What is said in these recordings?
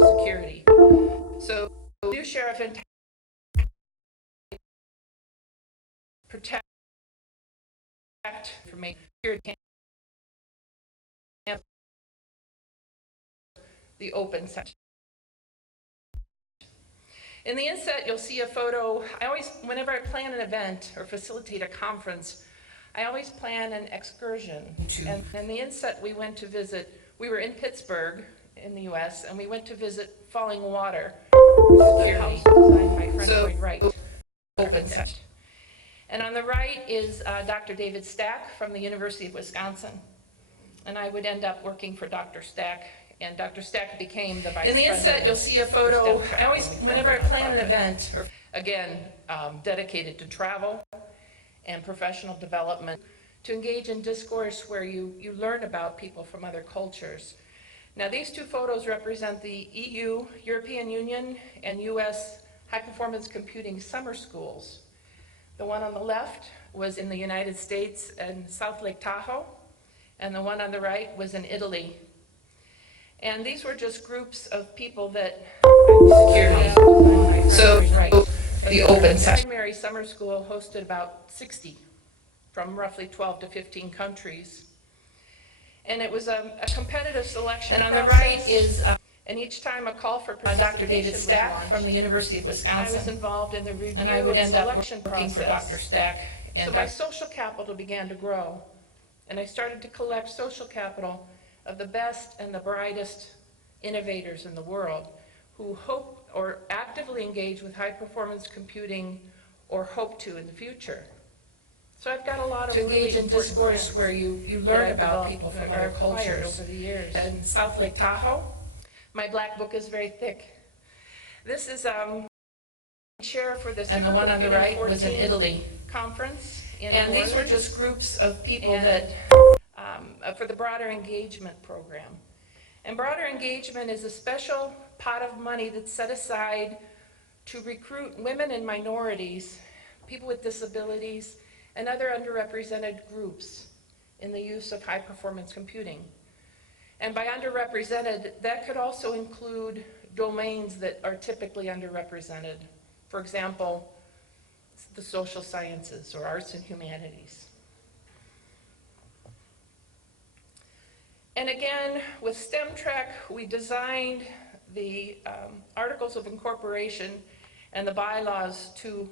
security. So new sheriff in protect information the open section. In the inset, you'll see a photo. Whenever I plan an event or facilitate a conference, I always plan an excursion. And in the inset, we were in Pittsburgh in the US, and we went to visit Falling Water, the house designed by Frank Lloyd Wright, open section. And on the right is Dr. David Stack from the University of Wisconsin. And I would end up working for Dr. Stack, and Dr. Stack became the vice president. In the inset, you'll see a photo. Whenever I plan an event, again, dedicated to travel and professional development, to engage in discourse where you learn about people from other cultures. Now, these two photos represent the EU, European Union, and US high-performance computing summer schools. The one on the left was in the United States and South Lake Tahoe, and the one on the right was in Italy. And these were just groups of people that security. So the open primary summer school hosted about 60 from roughly 12 to 15 countries. And it was a competitive selection. And on the right is, and each time a call for Dr. David Stack from the University of Wisconsin. I was involved in the review and I would end up working for Dr. Stack. And so my social capital began to grow. And I started to collect social capital of the best and the brightest innovators in the world who hope or actively engage with high-performance computing or hope to in the future. So I've got a lot of to engage in discourse where you learn about people from other cultures over the years. And South Lake Tahoe, my black book is very thick. This is chair for this, and the one on the right was in Italy conference. And these were just groups of people that for the Broader Engagement program. And Broader Engagement is a special pot of money that's set aside to recruit women and minorities, people with disabilities, and other underrepresented groups in the use of high-performance computing. And by underrepresented, that could also include domains that are typically underrepresented. For example, the social sciences or arts and humanities. And again, with STEM Track, we designed the Articles of Incorporation and the bylaws to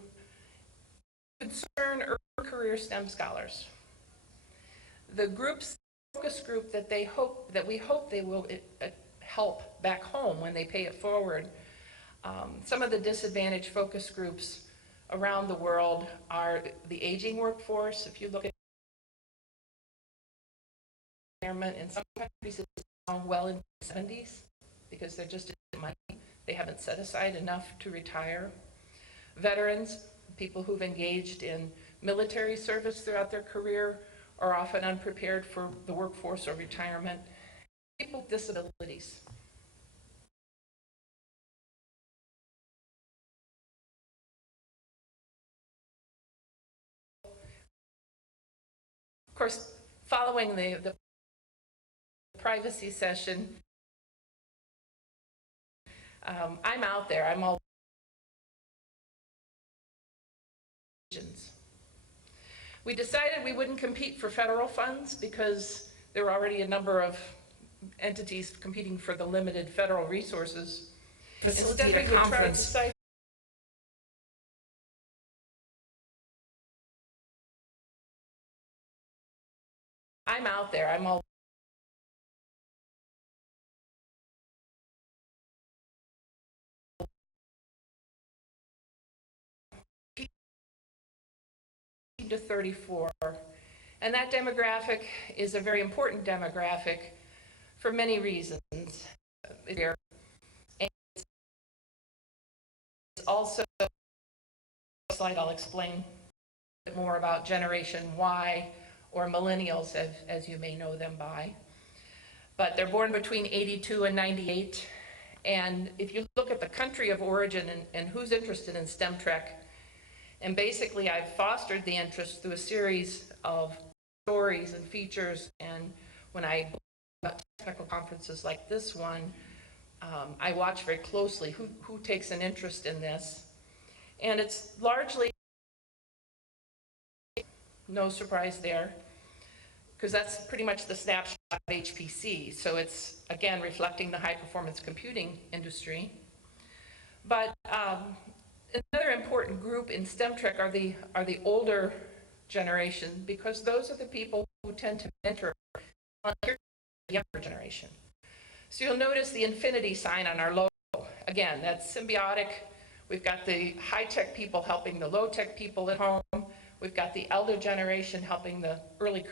concern early career STEM scholars. The focus group that we hope they will help back home when they pay it forward. Some of the disadvantaged focus groups around the world are the aging workforce. If you look at retirement in some countries, it's now well into the 70s because there just isn't money. They haven't set aside enough to retire. Veterans, people who've engaged in military service throughout their career, are often unprepared for the workforce or retirement. People with disabilities. Of course, following the privacy session, I'm out there. I'm all we decided we wouldn't compete for federal funds because there were already a number of entities competing for the limited federal resources. Facilitate a conference. I'm out there. I'm all to 34, and that demographic is a very important demographic for many reasons. And it's also a slide I'll explain a bit more about Generation Y or millennials, as you may know them by. But they're born between 82 and 98, and if you look at the country of origin and who's interested in STEM Track, and basically, I've fostered the interest through a series of stories and features, and when I go to technical conferences like this one, I watch very closely who takes an interest in this. And it's largely, no surprise there, because that's pretty much the snapshot of HPC. So it's, again, reflecting the high-performance computing industry. But another important group in STEM Trek are the older generation, because those are the people who tend to mentor the younger generation. So you'll notice the infinity sign on our logo. Again, that's symbiotic. We've got the high-tech people helping the low-tech people at home. We've got the elder generation helping the early career